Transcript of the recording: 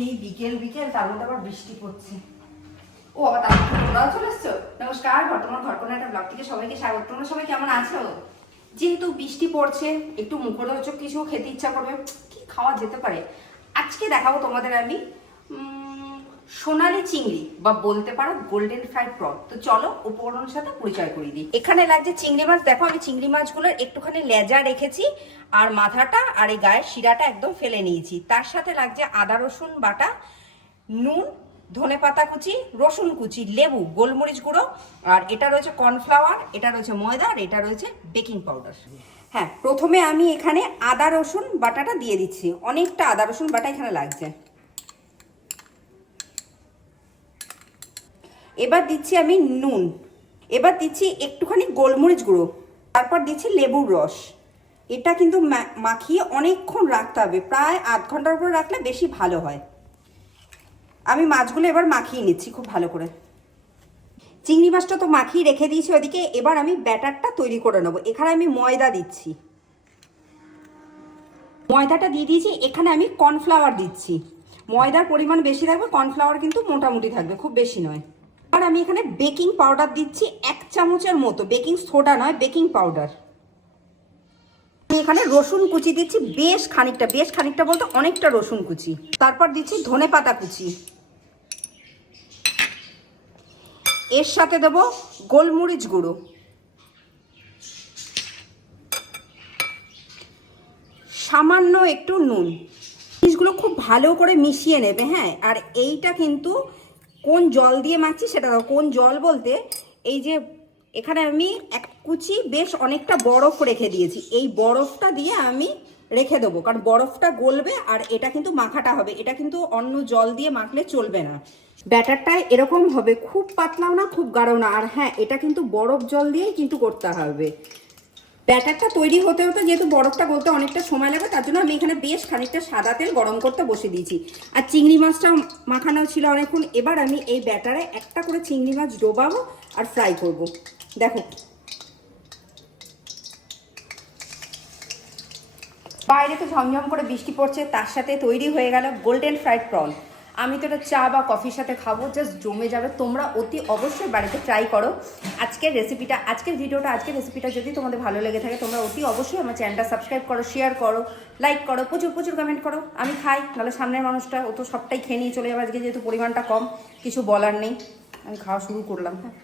সেই বিকেল বিকেল, তার মধ্যে আবার বৃষ্টি পড়ছে। ও আবার তার মধ্যে তোমরাও চলে এসছো। নমস্কার, তোমার ঘরকোনা একটা ব্লগ থেকে সবাইকে স্বাগত। তোমরা সবাই কেমন আছো? যেহেতু বৃষ্টি পড়ছে, একটু মুখরোচক কিছু খেতে ইচ্ছা করবে। কি খাওয়া যেতে পারে? আজকে দেখাবো তোমাদের আমি সোনালি চিংড়ি, বা বলতে পারো গোল্ডেন ফ্রাইড প্রন। তো চলো উপকরণের সাথে পরিচয় করিয়ে দিই। এখানে লাগছে চিংড়ি মাছ। দেখো আমি চিংড়ি মাছগুলোর একটুখানি লেজা রেখেছি, আর মাথাটা আর এই গায়ের শিরাটা একদম ফেলে নিয়েছি। তার সাথে লাগছে আদা রসুন বাটা, নুন, ধনেপাতা কুচি, রসুন কুচি, লেবু, গোলমরিচ গুঁড়ো, আর এটা রয়েছে কর্নফ্লাওয়ার, এটা রয়েছে ময়দা, আর এটা রয়েছে বেকিং পাউডার। হ্যাঁ, প্রথমে আমি এখানে আদা রসুন বাটাটা দিয়ে দিচ্ছি। অনেকটা আদা রসুন বাটা এখানে লাগছে। এবার দিচ্ছি আমি নুন, এবার দিচ্ছি একটুখানি গোলমরিচ গুঁড়ো, তারপর দিচ্ছি লেবুর রস। এটা কিন্তু মাখিয়ে অনেকক্ষণ রাখতে হবে, প্রায় আধ ঘন্টার উপরে রাখলে বেশি ভালো হয়। আমি মাছগুলো এবার মাখিয়ে নিচ্ছি খুব ভালো করে। চিংড়ি মাছটা তো মাখিয়ে রেখে দিয়েছি ওদিকে। এবার আমি ব্যাটারটা তৈরি করে নেবো। এখানে আমি ময়দা দিচ্ছি, ময়দাটা দিয়ে দিয়েছি। এখানে আমি কর্নফ্লাওয়ার দিচ্ছি। ময়দার পরিমাণ বেশি থাকবে, কর্নফ্লাওয়ার কিন্তু মোটামুটি থাকবে, খুব বেশি নয়। আর আমি এখানে বেকিং পাউডার দিচ্ছি 1 চামচের মতো। বেকিং সোডা নয়, বেকিং পাউডার। আমি এখানে রসুন কুচি দিচ্ছি বেশ খানিকটা বলতে অনেকটা রসুন কুচি। তারপর দিচ্ছি ধনেপাতা কুচি। এর সাথে দেব গোলমরিচ গুঁড়ো, সামান্য একটু নুন। জিনিসগুলো খুব ভালো করে মিশিয়ে নেবে। হ্যাঁ, আর এইটা কিন্তু কোন জল দিয়ে মাখছি সেটা দাও। কোন জল বলতে, এই যে এখানে আমি এক কুচি বেশ অনেকটা বরফ রেখে দিয়েছি। এই বরফটা দিয়ে আমি রেখে দেবো, কারণ বরফটা গলবে আর এটা কিন্তু মাখাটা হবে। এটা কিন্তু অন্য জল দিয়ে মাখলে চলবে না। ব্যাটারটা এরকম হবে, খুব পাতলাও না খুব গাঢ় না। আর হ্যাঁ, এটা কিন্তু বরফ জল দিয়েই কিন্তু করতে হবে। ব্যাটারটা তৈরি হতে হতে যেহেতু বরফটা গলতে অনেকটা সময় লাগবে, তার জন্য আমি এখানে বেশ খানিকটা সাদা তেল গরম করতে বসে দিয়েছি। আর চিংড়ি মাছটা মাখানো ছিল অনেকক্ষণ। এবার আমি এই ব্যাটারে একটা করে চিংড়ি মাছ ডোবাবো আর ফ্রাই করব। দেখো বাইরে তো ঝমঝম করে বৃষ্টি পড়ছে, তার সাথে তৈরি হয়ে গেল গোল্ডেন ফ্রাইড প্রন। আমি তো এটা চা বা কফির সাথে খাবো, জাস্ট জমে যাবে। তোমরা অতি অবশ্যই বাড়িতে ট্রাই করো আজকের রেসিপিটা যদি তোমাদের ভালো লেগে থাকে, তোমরা অতি অবশ্যই আমার চ্যানেলটা সাবস্ক্রাইব করো, শেয়ার করো, লাইক করো, প্রচুর কমেন্ট করো। আমি খাই, নাহলে সামনের মানুষটা ও তো সবটাই খেয়ে নিয়ে চলে যাবে। আজকে যেহেতু পরিমাণটা কম, কিছু বলার নেই। আমি খাওয়া শুরু করলাম। হ্যাঁ।